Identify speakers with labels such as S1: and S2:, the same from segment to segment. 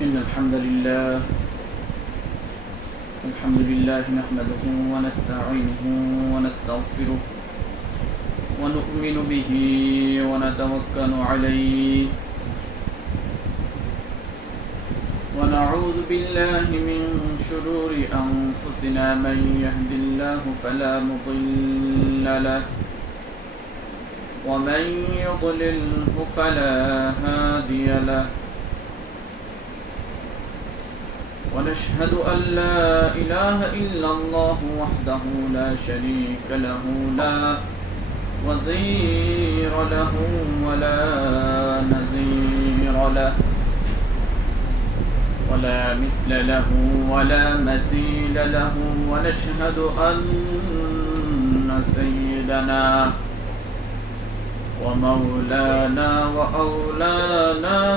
S1: إن الحمد لله الحمد لله نحمده ونستعينه ونستغفره ونؤمن به ونتوكل عليه. ونعوذ بالله من شرور أنفسنا من يهد الله فلا مضل له ومن يضلله فلا هادي له. ونشهد أن لا إله إلا الله وحده لا شريك له لا وزير له ولا نزير له ولا مثل له ولا مثيل له. ونشهد أن سيدنا ومولانا وأولانا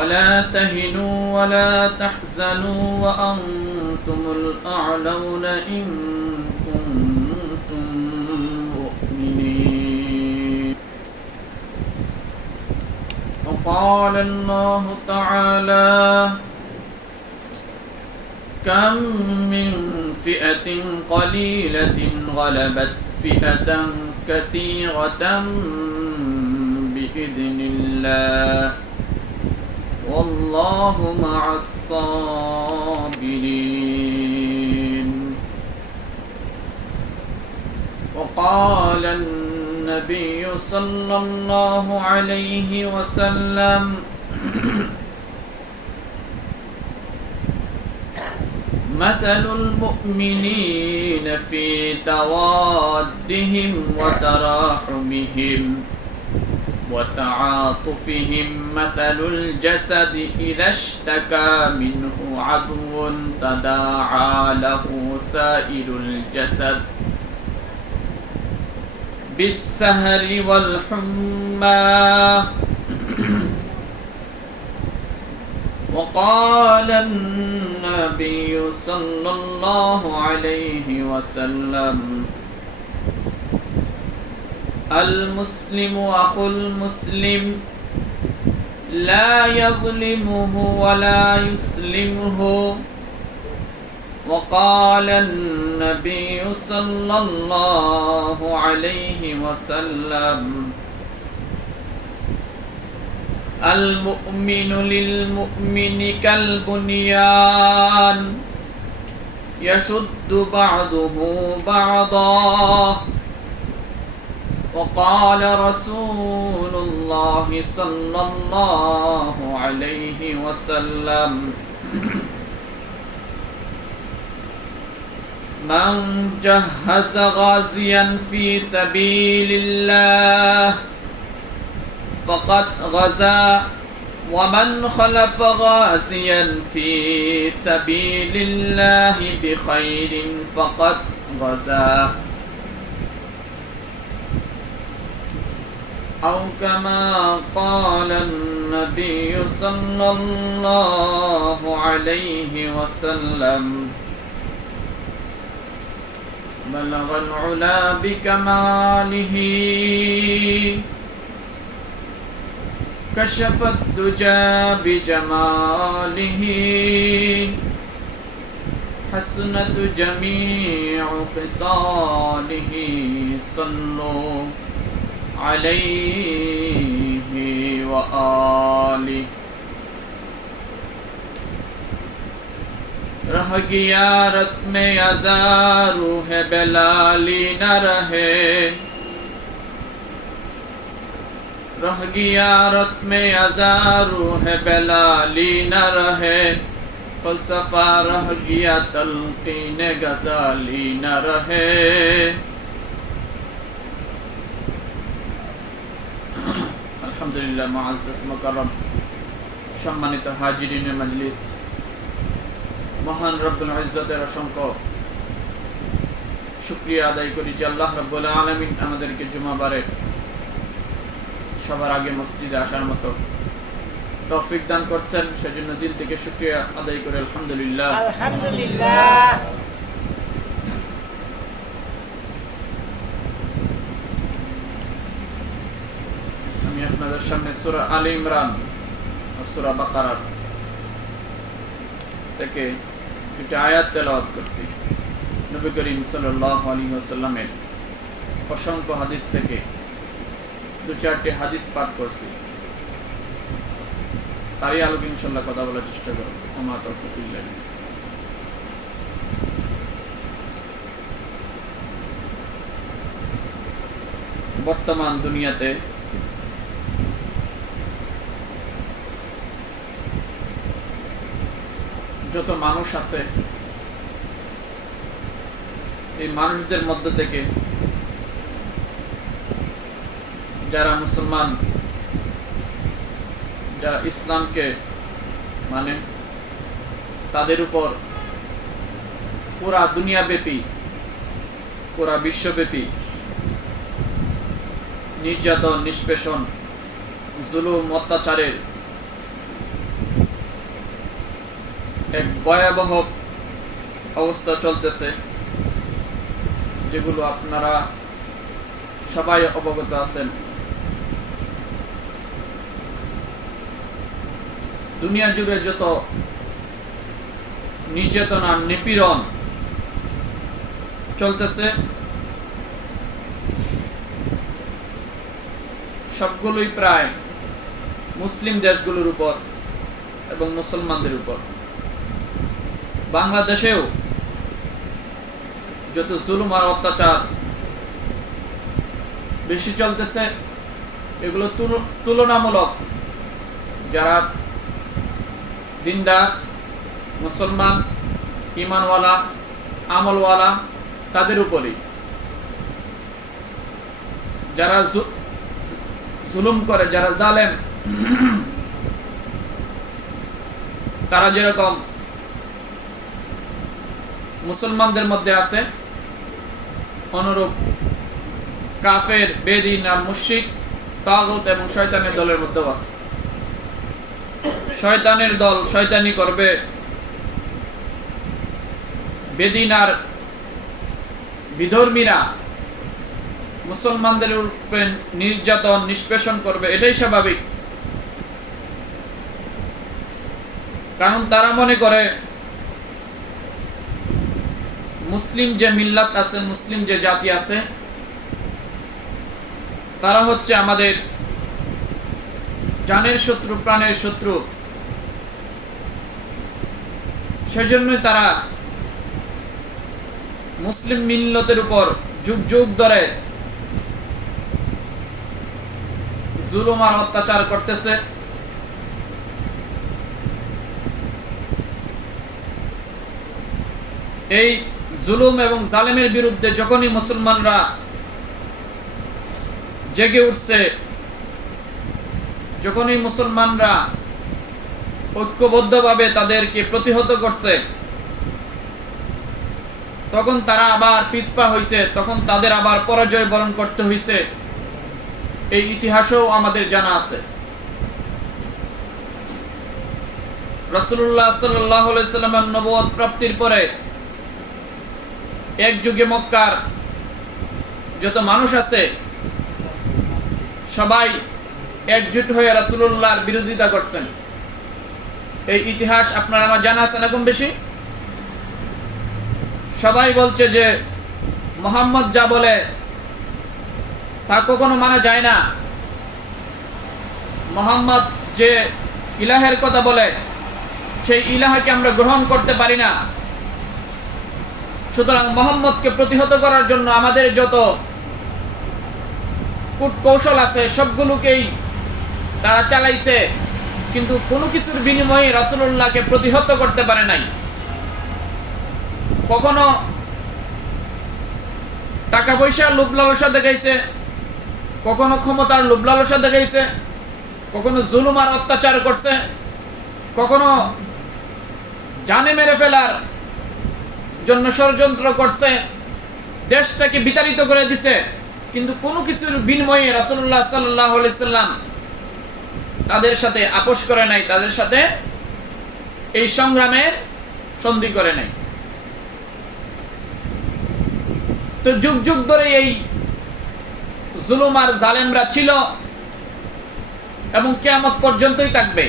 S1: ولا تهنوا ولا تحزنوا وأنتم الأعلون إن كنتم مؤمنين. وقال الله تعالى كم من فئة قليلة غلبت فئة كثيرة بإذن الله. والله مع الصابرين. وقال النبي صلى الله عليه وسلم مثل المؤمنين في توادهم وتراحمهم. وتعاطفهم مثل الجسد إذا اشتكى منه عدو تداعى له سائر الجسد. بالسهر والحمى. وقال النبي صلى الله عليه وسلم المسلم أخو المسلم لا يظلمه ولا يسلمه وقال النبي صلى الله عليه وسلم المؤمن للمؤمن كالبنيان يشد بعضه بعضا وقال رسول الله صلى الله عليه وسلم من جهز غازيا في سبيل الله فقد غزا ومن خلف غازيا في سبيل الله بخير فقد غزا. أو كما قال النبي صلى الله عليه وسلم. بلغ العلا بكماله. كشف الدجى بجماله. حسنة جميع خصاله. صلوا عليه وآله. رہ گیا رسم ازا روح بلالی نہ رہے. رہ گیا رسم ازا روح بلالی نہ رہے. فلسفہ رہ گیا تلقین غزالی نہ رہے. আলহামদুলিল্লাহ মুআজ্জাজ মুকাররম, সম্মানিত মজলিস, মহান রব্বুল ইজ্জতের অসংখ্য শুক্রিয়া আদায় করি যে আল্লাহ রব্বুল আলমিন আমাদেরকে জুমাবারে সবার আগে মসজিদে আসার মতো তৌফিক দান করছেন। সেজন্য দিল থেকে শুক্রিয়া আদায় করে, আলহামদুলিল্লাহ।
S2: আলহামদুলিল্লাহ
S1: আমি আপনাদের সামনে সুরা আলী ইমরান সুরা বাকারার থেকে দুটি আয়াত তেলাওয়াত করছি। নবী করিম আলাইহি ওয়াসাল্লামের অসংখ্য হাদিস থেকে দু চারটি হাদিস পাঠ করছি। তারই আলোকে ইনশাল্লাহ কথা বলার চেষ্টা করব। ওমা তৌফিকুল্লাহ বর্তমান দুনিয়াতে যত মানুষ আছে, এই মানুষদের মধ্য থেকে যারা মুসলমান, যারা ইসলামকে মানে তাদের উপর পুরা দুনিয়াব্যাপী, পুরা বিশ্বব্যাপী নির্যাতন, নিষ্পেষণ, জুলুম, অত্যাচারের এক ভয়াবহ অবস্থা চলতেছে, যেগুলো আপনারা সবাই অবগত আছেন। দুনিয়া জুড়ে যত নির্যাতন আর নিপীড়ন চলতেছে, সবগুলোই প্রায় মুসলিম দেশগুলোর উপর এবং মুসলমানদের উপর। বাংলাদেশেও যত জুলুম আর অত্যাচার বেশি চলতেছে, এগুলো তুলনামূলক যারা দিনদার, মুসলমান ইমানওয়ালা আমলওয়ালা, তাদের উপরই। যারা জুলুম করে, যারা জালেম, তারা যেরকম মুসলমানদের মধ্যে আছে অনুরূপ কাফের, বেদিন আর মুশিক তাগুত এবং শয়তানের দলের মধ্যেও আছে। শয়তানের দল শয়তানি করবে। বেদিন আর বিধর্মীরা মুসলমানদের উপরে নির্যাতন, নিষ্পেষণ করবে, এটাই স্বাভাবিক। কারণ তারা মনে করে মুসলিম যে মিল্লাত আছে, মুসলিম যে জাতি আছে, তারা হচ্ছে আমাদের জানের শত্রু, প্রাণের শত্রু। সেজন্যই তারা মুসলিম মিল্লতের উপর যুগ যুগ ধরে জুলুম আর অত্যাচার করতেছে। এই জুলুম এবং জালেমের বিরুদ্ধে যখনই মুসলমানরা জেগে উঠছে, যখনই মুসলমানরা ঐক্যবদ্ধভাবে তাদেরকে প্রতিহত করছে, তখন তারা আবার পিছপা হয়েছে তখন তাদের আবার পরাজয় বরণ করতে হয়েছে এই ইতিহাসও আমাদের জানা আছে। রাসূলুল্লাহ সাল্লাল্লাহু আলাইহি সাল্লামের নবুয়ত প্রাপ্তির পরে এক যুগে মক্কার যত মানুষ আছে, সবাই একজুট হয়ে রাসূলুল্লাহর বিরোধিতা করছেন। এই ইতিহাস আপনার আমার জানা আছে না কম বেশি? সবাই বলছে যে মোহাম্মদ যা বলে, তা কখনো মানা যায় না। মোহাম্মদ যে ইলাহের কথা বলে, সেই ইলাহাকে আমরা গ্রহণ করতে পারি না। সুতরাং মোহাম্মদকে প্রতিহত করার জন্য আমাদের যত কূট কৌশল আছে, সবগুলোকেই তারা চালাইছে। কিন্তু কোনো কিছুর বিনিময়ে রাসূলুল্লাহকে প্রতিহত করতে পারে নাই। কখনো টাকা পয়সার লোভ লালসা দেখাইছে, কখনো ক্ষমতার লোভ লালসা দেখাইছে, কখনো জুলুম আর অত্যাচার করছে, কখনো জানে মেরে ফেলার জন্য ষড়যন্ত্র করছে, দেশটাকে বিতাড়িত করে দিছে, কিন্তু কোনো কিছুর বিনিময়ে সাল্লাল্লাহু সাল্লাম তাদের সাথে আপোষ করে নাই, তাদের সাথে এই সংগ্রামে সন্ধি করে নাই। তো যুগ যুগ ধরে এই জুলুম আর জালেমরা ছিল এবং কেয়ামত পর্যন্তই থাকবে।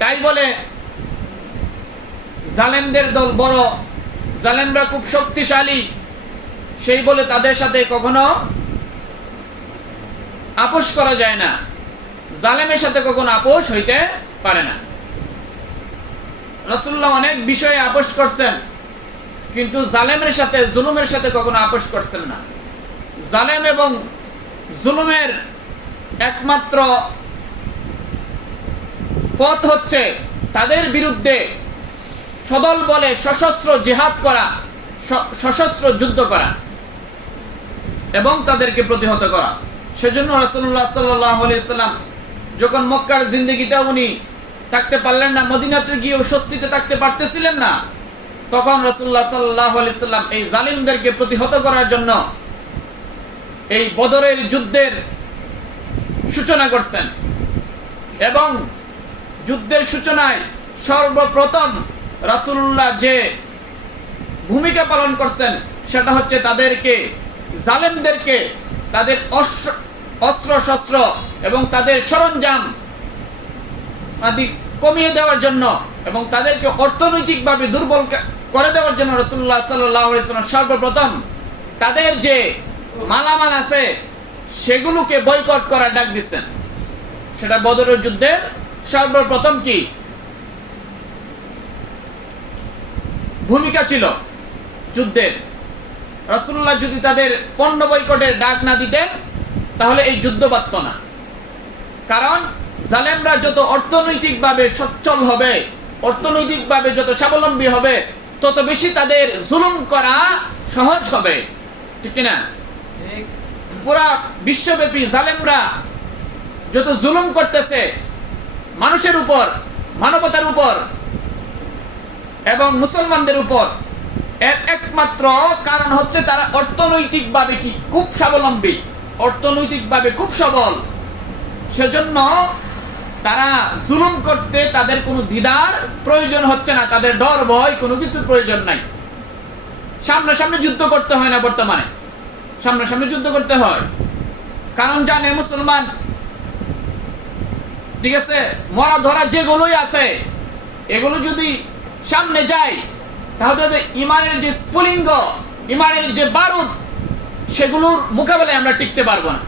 S1: তাই বলে জালেমদের দল বড়, জালেমরা খুব শক্তিশালী। সেই বলে তাদের সাথে কখনো আপোষ করা যায় না। জালেমের সাথে কখনো আপোষ হইতে পারে না। রসুল্লাহ অনেক বিষয়ে আপোষ করছেন, কিন্তু জালেমের সাথে, জুলুমের সাথে কখনো আপোষ করছেন না। জালেম এবং জুলুমের একমাত্র পথ হচ্ছে তাদের বিরুদ্ধে সদল বলে সশস্ত্র জিহাদ করা সশস্ত্র যুদ্ধ করা এবং তাদেরকে প্রতিহত করা। সেজন্য আলাইহি সাল্লাম যখন মক্কার জিন্দগিতে উনি থাকতে পারলেন না, মদিনাতে গিয়ে স্বস্তিতে থাকতে পারতেছিলেন না, তখন রাসূলুল্লাহ সাল্লাল্লাহু আলাইহি সাল্লাম এই জালিমদেরকে প্রতিহত করার জন্য এই বদরের যুদ্ধের সূচনা করছেন এবং যুদ্ধের সূচনায় সর্বপ্রথম রাসূলুল্লাহ যে ভূমিকা পালন করছেন, সেটা হচ্ছে তাদেরকে, জালেমদেরকে তাদের অস্ত্র শস্ত্র এবং তাদের সরঞ্জাম আদি কমিয়ে দেওয়ার জন্য এবং তাদেরকে অর্থনৈতিকভাবে দুর্বল করে দেওয়ার জন্য রসুল্লাহ সাল্লাম সর্বপ্রথম তাদের যে মালামাল আছে, সেগুলোকে বয়কট করার ডাক দিচ্ছেন। সেটা বদরের যুদ্ধের সর্বপ্রথম কি? ভূমিকা ছিল যুদ্ধের। রসুল্লাহ যদি তাদের পণ্য বৈকটের ডাক না দিতেন তাহলে এই যুদ্ধ বাড়ত না। কারণ জালেমরা যত অর্থনৈতিকভাবে সচ্ছল হবে অর্থনৈতিকভাবে যত স্বাবলম্বী হবে তত বেশি তাদের জুলুম করা সহজ হবে। ঠিক না পুরা বিশ্বব্যাপী জালেমরা যত জুলুম করতেছে মানুষের উপর মানবতার উপর এবং মুসলমানদের উপর। এর একমাত্র কারণ হচ্ছে তারা অর্থনৈতিকভাবে কি? খুব স্বাবলম্বী। অর্থনৈতিকভাবে খুব সবল। সেজন্য তারা জুলুম করতে তাদের কোনো দ্বিধার প্রয়োজন হচ্ছে না, তাদের ডর, ভয়, কোনো কিছুর প্রয়োজন নাই। সামনাসামনি যুদ্ধ করতে হয় না বর্তমানে। সামনাসামনি যুদ্ধ করতে হয়। কারণ জানে মুসলমান, ঠিক আছে? মরা ধরা যেগুলোই আছে, এগুলো যদি সামনে যায় তাহলে ইমানের যে স্ফুলিঙ্গ, ইমানের যে বারুদ, সেগুলোর মোকাবেলায় আমরা টিকতে পারব না।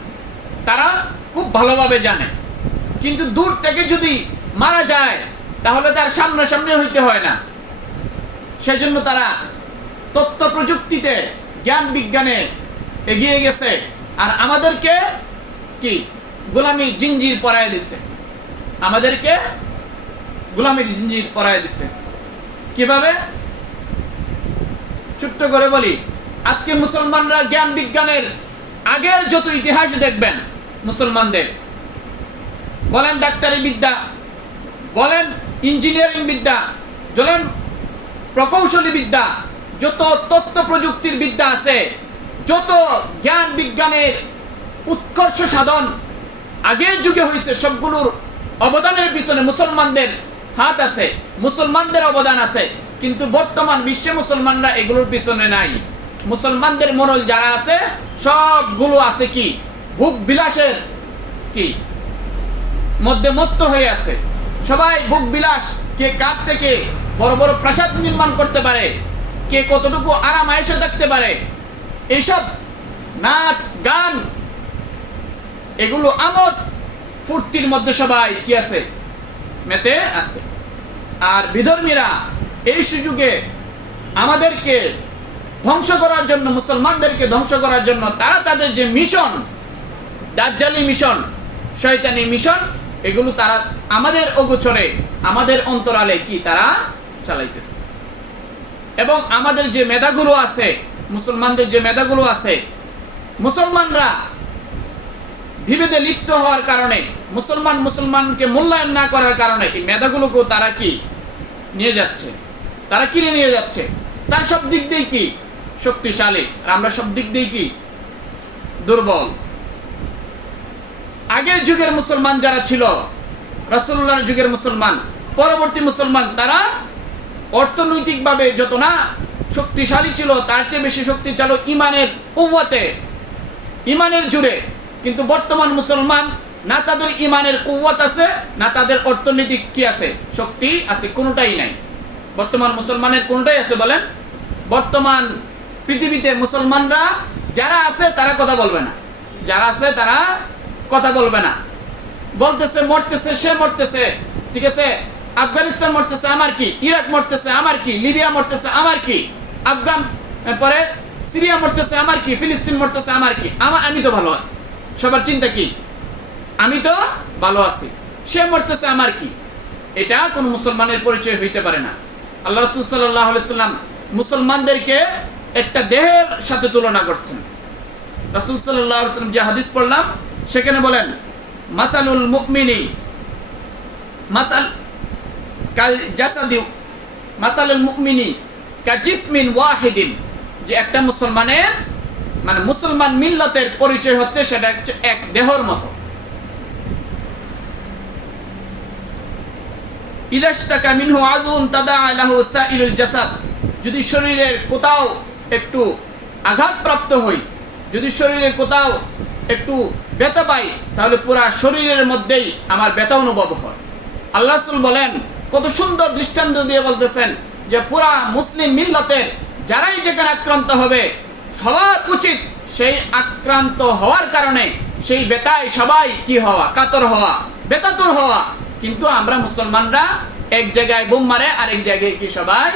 S1: তারা খুব ভালোভাবে জানে। কিন্তু দূর থেকে যদি মারা যায়, তাহলে তার সামনাসামনি হইতে হয় না। সেজন্য তারা তথ্য প্রযুক্তিতে, জ্ঞান বিজ্ঞানে এগিয়ে গেছে। আর আমাদেরকে কি? গোলামির জিঞ্জির পরায় দিছে। আমাদেরকে গোলামির জিঞ্জির পরায় দিছে। কীভাবে? ছোট্ট করে বলি, আজকে মুসলমানরা জ্ঞান বিজ্ঞানের আগের যত ইতিহাস দেখবেন মুসলমানদের। বলেন ডাক্তারি বিদ্যা, বলেন ইঞ্জিনিয়ারিং বিদ্যা, বলেন প্রকৌশলী বিদ্যা, যত তথ্য প্রযুক্তির বিদ্যা আছে, যত জ্ঞান বিজ্ঞানের উৎকর্ষ সাধন আগের যুগে হয়েছে, সবগুলোর অবদানের পিছনে মুসলমানদের হাত আছে, মুসলমানদের অবদান আছে, কিন্তু বর্তমান বিশ্বে মুসলমানরা এগুলোর পিছনে নাই। মুসলমানদের মনোল যারা আছে, সবগুলো আছে কি? ভোগ বিলাসের কি? মধ্যে মত্ত হয়ে আছে। সবাই ভোগ বিলাস, কে কাপ থেকে বড় বড় প্রাসাদ নির্মাণ করতে পারে, কে কতটুকু আরাম আয়েসে থাকতে পারে, এইসব নাচ, গান, এগুলো আমোদ, ফুর্তির মধ্যে সবাই কি আছে? মেতে আছে। আর বিধর্মীরা এই সুযোগে আমাদেরকে ধ্বংস করার জন্য, মুসলমানদেরকে ধ্বংস করার জন্য তারা তাদের যে মিশন, দাজ্জালি মিশন, শয়তানি মিশন, এগুলো তারা আমাদের অগোচরে, আমাদের অন্তরালে কি তারা চালাইতেছে। এবং আমাদের যে মেধাগুলো আছে, মুসলমানদের যে মেধাগুলো আছে, মুসলমানরা বিভেদে লিপ্ত হওয়ার কারণে, মুসলমান মুসলমানকে মূল্যায়ন না করার কারণে এই মেধাগুলোকেও তারা কি নিয়ে যাচ্ছে? তারা কিনে নিয়ে যাচ্ছে? তার সব দিক দিয়ে কি শক্তিশালী? আর আমরা সব দিক দিয়ে কি দুর্বল? আগের যুগের মুসলমান যারা ছিল, রাসূলুল্লাহর যুগের মুসলমান, পরবর্তী মুসলমান, তারা অর্থনৈতিকভাবে যত না শক্তিশালী ছিল, তার চেয়ে বেশি শক্তি ছিল ইমানের কুয়াতে ইমানের জুড়ে কিন্তু বর্তমান মুসলমান, না তাদের ইমানের কুয়াত আছে, না তাদের অর্থনৈতিক কি আছে, শক্তি আছে, কোনোটাই নাই। বর্তমান মুসলমানের কোনটাই আছে বলেন? বর্তমান পৃথিবীতে মুসলমানরা যারা আছে, তারা কথা বলবে না। যারা আছে, তারা কথা বলবে না। বলতেছে, মরতেছে, সে মরতেছে, ঠিক আছে? আফগানিস্তান মরতেছে, আমার কি? ইরাক মরতেছে, আমার কি? লিবিয়া মরতেছে, আমার কি? আফগান পরে সিরিয়া মরতেছে, আমার কি? ফিলিস্তিন মরতেছে, আমার কি? আমার আমি তো ভালো আছি। সবার চিন্তা কি? আমি তো ভালো আছি। সে মরতেছে আমার কি? এটা কোন মুসলমানের পরিচয় হইতে পারে না। আল্লাহ রসুল সাল্লাম মুসলমানদেরকে একটা দেহের সাথে তুলনা করছেন। রাসূল আলাইহি যে হাদিস পড়লাম, সেখানে বলেন, মাসালুল মুমিনি, মাসাল কাল জাসাদি, মাসালুল মুমিনি কা জিসমিন ওয়াহিদিন। যে একটা মুসলমানের মানে মুসলমান মিল্লতের পরিচয় হচ্ছে সেটা হচ্ছে এক দেহর মতো। যদি শরীরের কোথাও একটু আঘাতপ্রাপ্ত হই, যদি শরীরের কোথাও একটু ব্যথা পাই, তাহলে পুরা শরীরের মধ্যেই আমার ব্যথা অনুভব হয়। আল্লাহ বলেন, কত সুন্দর দৃষ্টান্ত দিয়ে বলতেছেন যে পুরা মুসলিম মিল্লতের যারাই যেখানে আক্রান্ত হবে সবার উচিত সেই আক্রান্ত হওয়ার কারণে, সেই বেতায় সবাই কি হওয়া? কাতর হওয়া। বেতাতুর হওয়া। কিন্তু আমরা মুসলমানরা এক জায়গায় বোম মারে, আরেক জায়গায় কি সবাই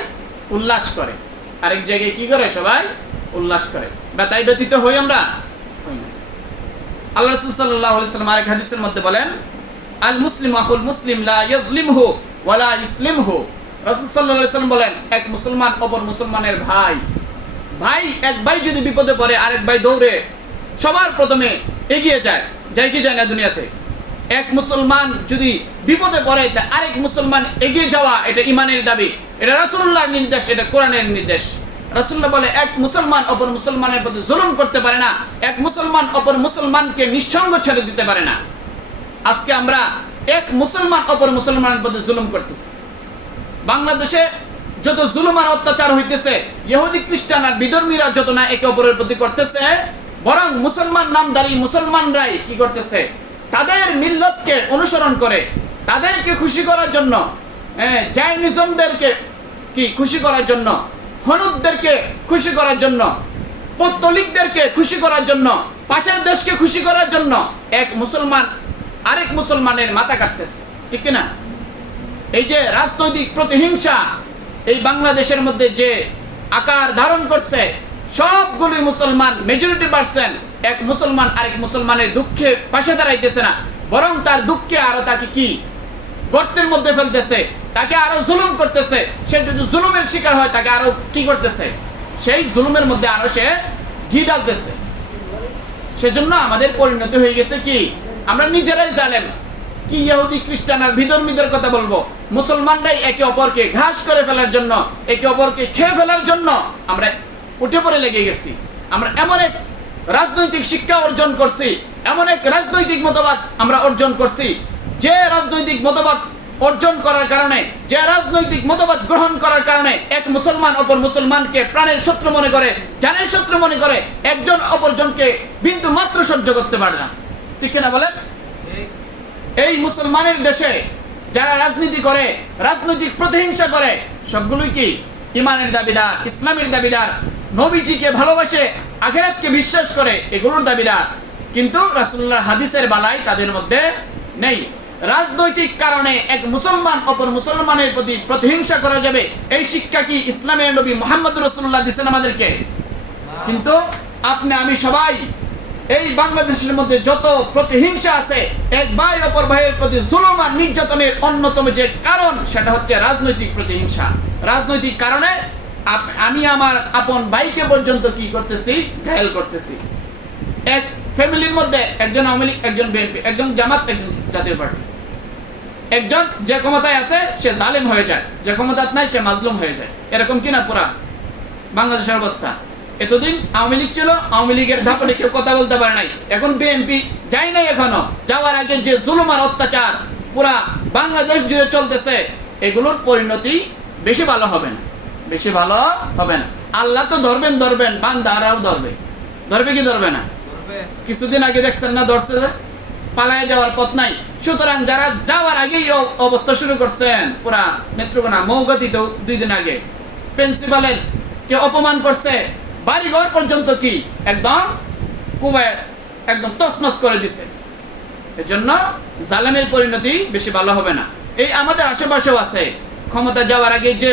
S1: উল্লাস করে? আরেক জায়গায় কি করে? সবাই উল্লাস করে। বেতায় ব্যতীত হই আমরা? আল্লাহ রাসূল আলাইহি সাল্লাম আরেক হাদিসের মধ্যে বলেন, আল মুসলিম আহুল মুসলিম লা ইয়াজলিমহু ওয়ালা ইসলিমহু। রাসূল সাল্লাল্লাহু আলাইহি সাল্লাম বলেন, এক মুসলমান অপর মুসলমানের ভাই ভাই, এক ভাই যদি বিপদে পড়ে, আরেক ভাই দৌড়ে, সবার প্রথমে এগিয়ে যায়। যায় কি যায় না দুনিয়াতে? এক মুসলমান যদি বিপদে পড়ে, তা আরেক মুসলমান এগিয়ে যাওয়া, এটা ইমানের দাবি। এটা রাসূলুল্লাহর নির্দেশ, এটা কোরআনের নির্দেশ। রাসূলুল্লাহ বলে, এক মুসলমান অপর মুসলমানের প্রতি জুলুম করতে পারে না। এক মুসলমান অপর মুসলমানকে নিঃসঙ্গ ছেড়ে দিতে পারে না। আজকে আমরা এক মুসলমান অপর মুসলমানের প্রতি জুলুম করতেছি। বাংলাদেশে যত জুলুম আর অত্যাচার হইতেছে, ইহুদি খ্রিস্টান আর বিধর্মীরা যত না একে অপরের প্রতি করতেছে, বরং মুসলমান নামদারি মুসলমানরাই কি করতেছে? তাদের মিল্লতকে অনুসরণ করে, তাদেরকে খুশি করার জন্য জাইনিজমদেরকে কি খুশি করার জন্য, হনুদদেরকে খুশি করার জন্য, পত্তলিকদেরকে খুশি করার জন্য, পাশের দেশকে খুশি করার জন্য এক মুসলমান, আরেক মুসলমানের মাথা কাটতেছে। ঠিক না এই যে রাজনৈতিক প্রতিহিংসা এই বাংলাদেশের মধ্যে যে আকার ধারণ করছে সবগুলি মুসলমান মেজরিটি পার্সেন্ট এক মুসলমান আরেক মুসলমানের দুঃখে পাশে দাঁড়াইতেছে না। বরং তার দুঃখে আরও তাকে কি? গর্তের মধ্যে ফেলতেছে, তাকে আরও জুলুম করতেছে। সে যদি জুলুমের শিকার হয়, তাকে আরও কি করতেছে? সেই জুলুমের মধ্যে আরও সে ঘি ডালতেছে সেজন্য আমাদের পরিণতি হয়ে গেছে কি? আমরা নিজেরাই জানেন কি ইহুদি খ্রিস্টান আর বিধর্মীদের কথা বলব? মুসলমানরাই একে অপরকে ঘাস করে ফেলার জন্য, একে অপরকে খেয়ে ফেলার জন্য আমরা উঠে পড়ে লেগে গেছি। আমরা এমন এক রাজনৈতিক শিক্ষা অর্জন করছি, এমন এক রাজনৈতিক মতবাদ আমরা অর্জন করছি। যে রাজনৈতিক মতবাদ অর্জন করার কারণে, যে রাজনৈতিক মতবাদ গ্রহণ করার কারণে এক মুসলমান অপর মুসলমানকে প্রাণের শত্রু মনে করে, জানের শত্রু মনে করে, একজন অপরজনকে বিন্দু মাত্র সহ্য করতে পারে না। ঠিক কিনা বলেন? এই মুসলমানের দেশে যারা রাজনীতি করে, রাজনৈতিক প্রতিহিংসা করে, সবগুলোই কি ইমানের দাবিদার, ইসলামের দাবিদার? নবীজিকে ভালোবাসে, আখেরাতকে বিশ্বাস করে, এগুলোর দাবিদার। কিন্তু রাসূলুল্লাহ হাদিসের বালাই তাদের মধ্যে নেই। রাজনৈতিক কারণে এক মুসলমান অপর মুসলমানের প্রতি প্রতিহিংসা করা যাবে, এই শিক্ষা কি ইসলামের নবী মোহাম্মদ রসুল্লাহ দিচ্ছেন আমাদেরকে? কিন্তু আপনি, আমি সবাই এই বাংলাদেশের মধ্যে যত প্রতিহিংসা আছে, এক ভাই অপর ভাইয়ের প্রতি জুলুম আর নির্যাতনের অন্যতম যে কারণ, সেটা হচ্ছে রাজনৈতিক প্রতিহিংসা। রাজনৈতিক কারণে আমি আমার আপন ভাইকে পর্যন্ত কি করতেছি? ঘায়ল করতেছি। এক ফ্যামিলির মধ্যে একজন আওয়ামী লীগ, একজন বিএনপি, একজন জামাত, একজন জাতীয় পার্টি। একজন যে ক্ষমতায় আছে, সে জালেম হয়ে যায়। যে ক্ষমতা নাই, সে মাজলুম হয়ে যায়। এরকম কিনা পুরা বাংলাদেশের অবস্থা? এতদিন আওয়ামী লীগ ছিল আওয়ামী লীগের ধাপনে কেউ কথা বলতে পারে নাই। এখন বিএনপি যাই নাই এখনও। যাওয়ার আগে যে জুলুম আর অত্যাচার পুরা বাংলাদেশ জুড়ে চলতেছে এগুলোর পরিণতি বেশি ভালো হবে না। বেশি ভালো হবে না। আল্লাহ তো ধরবেন ধরবেন বান্দারাও ধরবে। ধরবে কি ধরবে না? কিছুদিন আগে দেখছেন না ধরছে যে? পালায় যাওয়ার পথ নাই। সুতরাং যারা যাওয়ার আগেই অবস্থা শুরু করছেন পুরা নেত্রকোনা মৌগতিতেও দুই দিন আগে। প্রিন্সিপালের কে অপমান করছে বাড়ি ঘর পর্যন্ত কি? একদম কুবায় একদম তছনছ করে দিছে। এজন্য জালেমের পরিণতি বেশি ভালো হবে না। এই আমাদের আশেপাশেও আছে। ক্ষমতা যাওয়ার আগে যে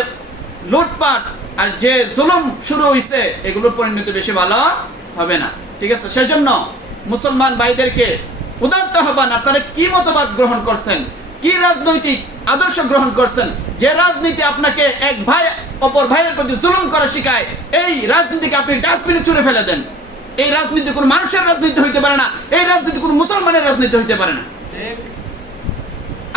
S1: লুটপাট আর যে জুলুম শুরু হয়েছে এগুলোর পরিণতি বেশি ভালো হবে না। ঠিক আছে? সেজন্য মুসলমান ভাইদেরকে উদার্ত হবান আপনারা কি মতবাদ গ্রহণ করছেন? কি রাজনৈতিক আদর্শ গ্রহণ করছেন, যে রাজনীতি আপনাকে এক ভাই, অপর ভাইয়ের প্রতি জুলুম করা শেখায়, এই রাজনীতিকে আপনি ডাস্টবিনে ছুড়ে ফেলে দেন। এই রাজনীতি কোনো মানুষের রাজনীতি হইতে পারে না, এই রাজনীতি কোনো মুসলমানের রাজনীতি হইতে পারে না।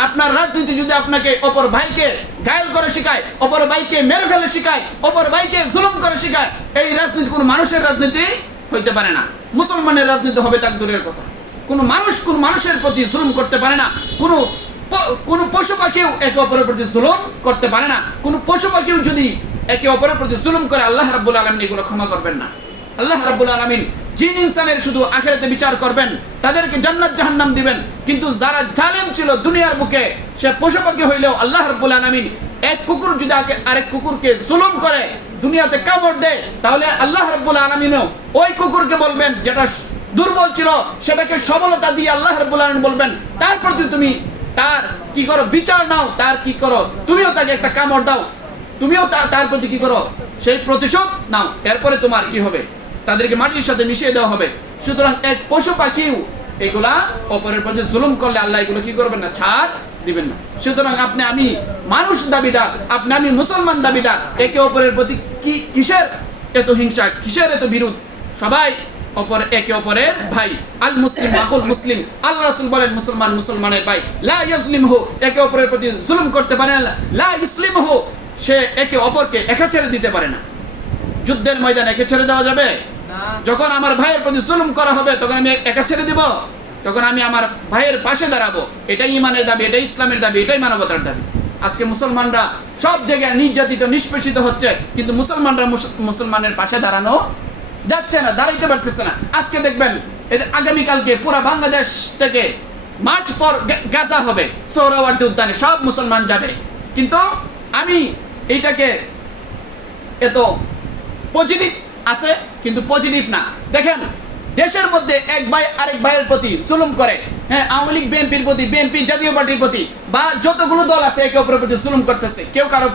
S1: আপনার রাজনীতি যদি আপনাকে অপর ভাইকে ঘায়ল করে শেখায়, অপর ভাইকে মেরে ফেলে শেখায়, অপর ভাইকে জুলুম করে শেখায়, এই রাজনীতি কোনো মানুষের রাজনীতি হইতে পারে না। মুসলমানের রাজনীতি হবে তার দূরের কথা। কোনো মানুষ কোন মানুষের প্রতি জুলুম করতে পারে না। কোনো কোনো পশু পাখিও একে অপরের প্রতি জুলুম করতে পারে না। কোনো পশু পাখিও যদি একে অপরের প্রতি জুলুম করে, আল্লাহ রাব্বুল আলামিন এগুলো ক্ষমা করবেন না। আল্লাহ রাব্বুল আলামিন জিন, ইনসানের শুধু আখেরাতে বিচার করবেন, তাদেরকে জান্নাত, জাহান্নাম দিবেন। কিন্তু যারা জালেম ছিল দুনিয়ার বুকে, সে পশু পাখি হইলেও আল্লাহ রাব্বুল আলামিন এক কুকুর যদি আরেক কুকুরকে জুলুম করে, দুনিয়াতে কামড় দেয়, তাহলে আল্লাহ রাব্বুল আলামিনও ওই কুকুরকে বলবেন, যেটা দুর্বল ছিল, সেটাকে সবলতা দিয়ে আল্লাহ রাব্বুল আলামিন বলবেন, তার প্রতি তুমি তার কি করো? বিচার নাও, তার কি করো? তুমিও তাকে একটা কামড় দাও। তুমিও তার প্রতি কি করো? সেই প্রতিশোধ নাও। এরপরে তোমার কি হবে? তাদেরকে মাটির সাথে মিশিয়ে দেওয়া হবে। সুতরাং এক পশু পাখিও এগুলা অপরের প্রতি জুলুম করলে আল্লাহ এগুলো কি করবেন না? ছাড় দিবেন না। সুতরাং আপনি, আমি মানুষ দাবিদার, আপনি, আমি মুসলমান দাবিদার, একে অপরের প্রতি কি, কিসের এত হিংসা, কিসের এত বিরোধ? সবাই অপর একে অপরের ভাই। আল মুসলিম আকুল মুসলিম আল্লাহ রাসূল বলেন মুসলমান মুসলমানের ভাই। লা ইয়াজলিমহু একে অপরের প্রতি জুলুম করতে পারে না। লা ইসলিমহু সে একে অপরকে একা ছেড়ে দিতে পারে না। যুদ্ধের ময়দানে একে ছেড়ে দেওয়া যাবে? যখন আমার ভাইয়ের প্রতি জুলুম করা হবে তখন আমি একা ছেড়ে দিব? তখন আমি আমার ভাইয়ের পাশে দাঁড়াবো। এটাই ইমানের দাবি এটাই ইসলামের দাবি এটাই মানবতার দাবি। আজকে মুসলমানরা সব জায়গায় নির্যাতিত নিষ্পেষিত হচ্ছে। কিন্তু মুসলমানরা মুসলমানের পাশে দাঁড়ানো যাচ্ছে না, দাঁড়াইতে পারতেছে না। আজকে দেখবেন আগামীকালকে পুরো বাংলাদেশ থেকে মার্চ ফর গাজা হবে সৌরওয়ার্দী উদ্যানে সব মুসলমান যাবে। কিন্তু আমি এইটাকে এত পজিটিভ আছে, কিন্তু পজিটিভ না। দেখেন, দেশের মধ্যে এক ভাই আরেক ভাইয়ের প্রতি জুলুম করে। হ্যাঁ আওয়ামী লীগ, বিএনপির প্রতি, বিএনপি জাতীয় পার্টির প্রতি, বা যতগুলো দল আছে একে অপরের প্রতি জুলুম করতেছে, কেউ কারও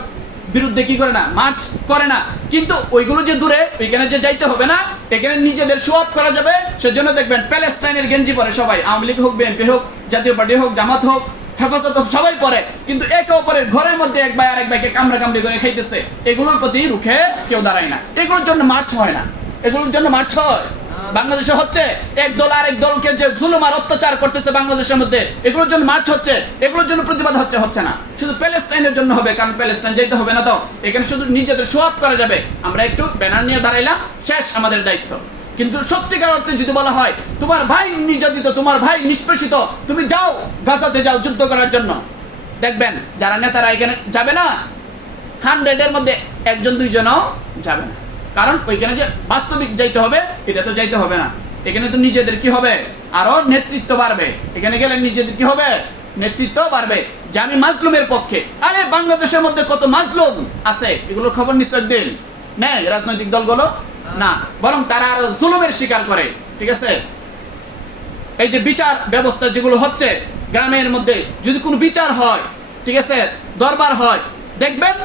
S1: বিরুদ্ধে কি করে না? মার্চ করে না। কিন্তু ওইগুলো যে দূরে, ওইখানে যে যাইতে হবে না, এখানে নিজেদের শো অফ করা যাবে। সেজন্য দেখবেন প্যালেস্টাইনের গেঞ্জি পরে সবাই, আওয়ামী লীগ হোক, বিএনপি হোক, জাতীয় পার্টি হোক, জামাত হোক, হেফাজত হোক, সবাই পরে। কিন্তু একে অপরের ঘরের মধ্যে এক ভাই আরেক ভাইকে কামড়া কামড়ি করে খাইতেছে। এগুলোর প্রতি রুখে কেউ দাঁড়ায় না। এগুলোর জন্য মার্চ হয় না। এগুলোর জন্য মার্চ হয়। বাংলাদেশে হচ্ছে, এক দল আরেক দলকে যে জুলুম আর অত্যাচার করতেছে বাংলাদেশের মধ্যে, এগুলোর জন্য মার্চ হচ্ছে, এগুলোর জন্য প্রতিবাদ হচ্ছে হচ্ছে না। শুধু প্যালেস্টাইনের জন্য হবে, কারণ প্যালেস্টাইন যেতে হবে না তো। এখানে শুধু নিজেদের শো অফ করা যাবে। আমরা একটু ব্যানার নিয়ে দাঁড়াইলাম, শেষ আমাদের দায়িত্ব। কিন্তু সত্যিকার অর্থে যদি বলা হয়, তোমার ভাই নির্যাতিত, তোমার ভাই নিষ্পেষিত, তুমি যাও গাজাতে যাও যুদ্ধ করার জন্য। দেখবেন, যারা নেতারা এখানে যাবে না হান্ড্রেডের মধ্যে একজন, দুইজনও যাবে না। কারণ ওইখানে যে বাস্তবিক যাইতে হবে, এটা তো যাইতে হবে না। এখানে তো নিজেদের কি হবে? আরও নেতৃত্ব বাড়বে। এখানে গেলে নিজেদের কি হবে? নেতৃত্ব বাড়বে। যে আমি মাজলুমের পক্ষে, আরে বাংলাদেশের মধ্যে কত মাজলুম আছে? এগুলোর খবর নিশ্চয় দিন। নেই রাজনৈতিক দলগুলো? না। বরং তারা আরও জুলুমের শিকার করে। ঠিক আছে? এই যে বিচার ব্যবস্থা যেগুলো হচ্ছে, গ্রামের মধ্যে যদি কোনো বিচার হয়, ঠিক আছে, দরবার হয়, দেখবেন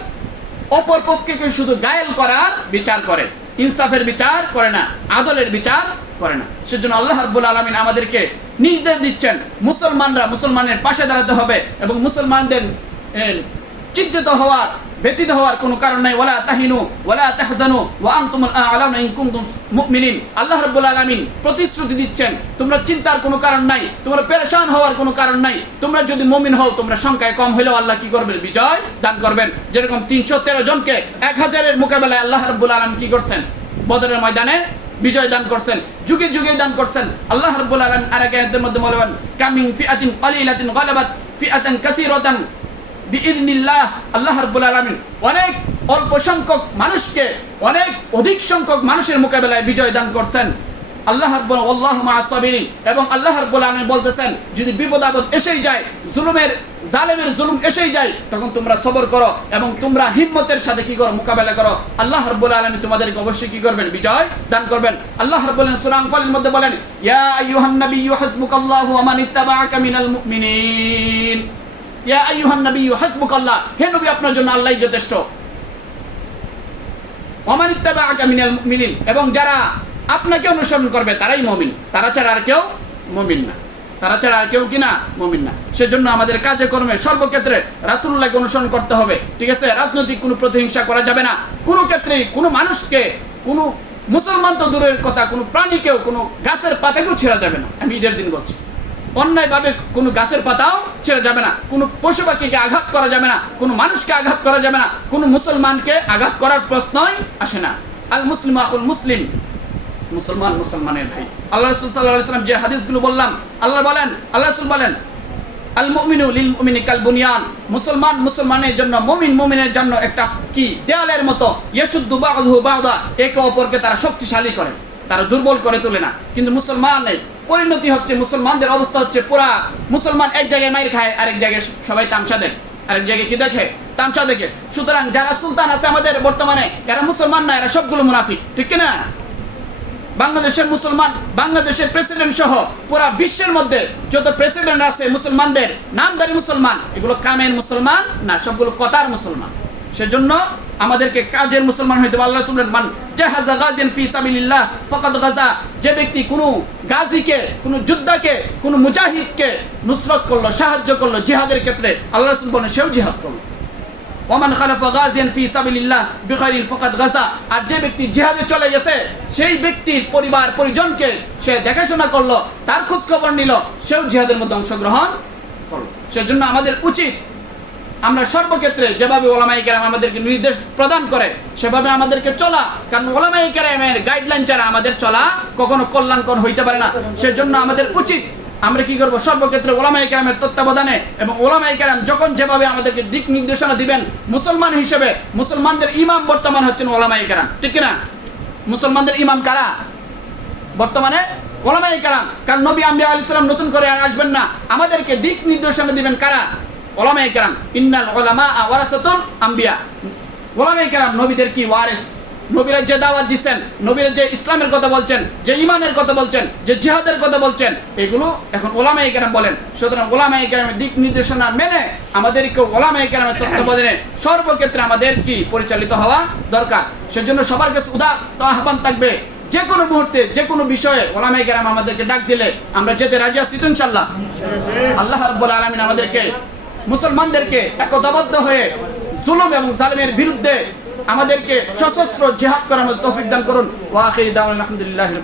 S1: অপর পক্ষকে শুধু গায়েল করার বিচার করে, ইনসাফের বিচার করে না, আদলের বিচার করে না। সেজন্য আল্লাহ রাব্বুল আলামিন আমাদেরকে নির্দেশ দিচ্ছেন, মুসলমানরা মুসলমানের পাশে দাঁড়াতে হবে এবং মুসলমানদের চিন্তিত হওয়ার ব্যতীত হওয়ার কোনো কারণ নাই। ওয়ালা তাহিনু, ওয়ালা তাহজানু, ওয়া আনতুমুল আ'লাউনা ইন কুনতুম মুমিনিন। আল্লাহ রাব্বুল আলামিন প্রতিশ্রুতি দিচ্ছেন, তোমরা চিন্তার কোনো কারণ নাই, তোমরা পেরেশান হওয়ার কোনো কারণ নাই, তোমরা যদি মুমিন হও, তোমরা সংখ্যায় কম হলেও আল্লাহ কি করবেন? বিজয় দান করবেন। যেরকম তিনশো তেরো জনকে এক হাজারের মোকাবেলায় আল্লাহ রাব্বুল আলামিন কি করছেন? বদরের ময়দানে বিজয় দান করছেন, যুগে যুগে দান করছেন। আল্লাহ রাব্বুল আলামিন আর আয়াতের মধ্যে বলবেন কামিং ফিআতিন কালিলাতিন গালাবাত ফিআতান কাসীরাতান অনেক অল্প সংখ্যক মানুষকে, অনেক অধিক সংখ্যক মানুষের মোকাবেলায় বিজয় দান করছেন। আল্লাহ আল্লাহু এবং আল্লাহ রাব্বুল বলতেছেন, যদি বিপদ আপদ এসেই যায়, জুলুমের, জালেমের জুলুম এসেই যায়, তখন তোমরা সবর করো এবং তোমরা হিম্মতের সাথে কি করো? মোকাবেলা করো। আল্লাহ রাব্বুল আলামিন তোমাদেরকে অবশ্যই কি করবেন? বিজয় দান করবেন। আল্লাহ রাব্বুল আলামিন সূরা আনফালের মধ্যে বলেন, ইয়া আইয়ুহান নাবিয়্যু হাসবুকাল্লাহু ওয়া মান ইত্তাবাআকা মিনাল মুমিনিন। আপনার জন্য যথেষ্ট। এবং যারা আপনাকে অনুসরণ করবে, তারাই মুমিন। তারা ছাড়া আর কেউ মুমিন না। তারা ছাড়া আর কেউ কি না মুমিন না। সেজন্য আমাদের কাজে কর্মে সর্বক্ষেত্রে রাসূলুল্লাহকে অনুসরণ করতে হবে। ঠিক আছে? রাজনৈতিক কোনো প্রতিহিংসা করা যাবে না। কোনো ক্ষেত্রেই কোনো মানুষকে, কোনো মুসলমান তো দূরের কথা, কোনো প্রাণীকেও কোনো গাছের পাতাকেও ছেড়া যাবে না। আমি ঈদের দিন বলছি। অন্যায়ভাবে কোনো গাছের পাতাও ছেড়ে যাবে না। কোনো পশু পাখিকে আঘাত করা যাবে না। কোনো মানুষকে আঘাত করা যাবে না। কোনো মুসলমানকে আঘাত করার প্রশ্নই আসে না। আল মুসলিম আকুল মুসলিম। মুসলমান মুসলমানের ভাই। আল্লাহ রসুল সাল্লাহ সাল্লাম যে হাদিসগুলো বললাম, আল্লাহ বলেন, আল্লাহ রসুল বলেন, আল মুমিনু লিল মুমিনি কাল বুনিয়ান। মুসলমান মুসলমানের জন্য, মুমিন মুমিনের জন্য একটা কি? দেয়ালের মতো। ইয়াসুদ্দু বা'দুহু বা'দা। একে অপরকে তারা শক্তিশালী করে। তারা দুর্বল করে তোলে না। কিন্তু মুসলমানের পরিণতি হচ্ছে, মুসলমানদের অবস্থা হচ্ছে পুরা মুসলমান এক জায়গায় মাইর খায়, আরেক জায়গায় সবাই তামসা দেয়। আরেক জায়গায় কি দেখে? তামসা দেখে। সুতরাং যারা সুলতান আছে আমাদের বর্তমানে, এরা মুসলমান না, এরা সবগুলো মুনাফিক, ঠিক না বাংলাদেশের মুসলমান, বাংলাদেশের প্রেসিডেন্ট সহ পুরা বিশ্বের মধ্যে যত প্রেসিডেন্ট আছে মুসলমানদের নামদারি মুসলমান, এগুলো কামের মুসলমান না, সবগুলো কথার মুসলমান। সেজন্য আমাদেরকে কাজের মুসলমান হইতে আল্লাহ সুবহান মান জাহাজা গাজিন ফি সাবিলিল্লাহ, ফাকাদ গাজা। যে ব্যক্তি কোনো গাজীকে, কোনো যোদ্ধাকে, কোনো মুজাহিদকে নুসরত করল, সাহায্য করল জিহাদের ক্ষেত্রে, আল্লাহ রাসূল বলেন, সেও জিহাদ করল। ওমান খালাফা গাজিয়ান ফি সাবিলিল্লাহ বিখাইরিল ফাকাদ গাজা। আর যে ব্যক্তি জিহাদে চলে গেছে, সেই ব্যক্তির পরিবার, পরিজনকে সে দেখাশোনা করল, তার খোঁজ খবর নিল, সেও জিহাদের মধ্যে অংশগ্রহণ করল। সেজন্য আমাদের উচিত আমরা সর্বক্ষেত্রে যেভাবে ওলামাই কেরাম আমাদেরকে নির্দেশ প্রদান করে, সেভাবে আমাদেরকে চলা। কারণ ওলামাই কেরামের গাইডলাইন ছাড়া আমাদের চলা কখনো কল্যাণকর হইতে পারে না। সেজন্য আমাদের উচিত, আমরা কি করব? সর্বক্ষেত্রে ওলামাই কেরামের তত্ত্বাবধানে এবং ওলামাই কেরাম যখন যেভাবে আমাদেরকে দিক নির্দেশনা দিবেন, মুসলমান হিসেবে মুসলমানদের ইমাম বর্তমান হচ্ছেন ওলামাই কেরাম। ঠিক কিনা? মুসলমানদের ইমাম কারা? বর্তমানে ওলামাই কালাম কারণ নবী আম্বিয়া আলী সালাম নতুন করে আসবেন না। আমাদেরকে দিক নির্দেশনা দিবেন কারা? ইন্নাল ওলামা আম্বিয়া। নবীদের কি ওয়ারেস? নবীরা যে দাওয়াত দিচ্ছেন, নবীরা যে ইসলামের কথা বলছেন, যে ইমানের কথা বলছেন, যে জিহাদের কথা বলছেন, এগুলো এখন বলেন। সুতরাং দিক নির্দেশনা মেনে আমাদেরকে সর্বক্ষেত্রে আমাদের কি পরিচালিত হওয়া দরকার? সেজন্য সবার কাছে উদার আহ্বান থাকবে, যে কোনো মুহূর্তে, যে কোনো বিষয়ে ওলামাই কেরাম আমাদেরকে ডাক দিলে আমরা যেতে রাজি আছি ইনশাল্লাহ আল্লাহ রাব্বুল আলামিন আমাদেরকে মুসলমানদেরকে একতাবদ্ধ হয়ে জুলুম এবং জালিমের বিরুদ্ধে আমাদেরকে সশস্ত্র জেহাদ করানোর তৌফিক দান করুন। ওয়া দাওয়ান আলহামদুলিল্লাহ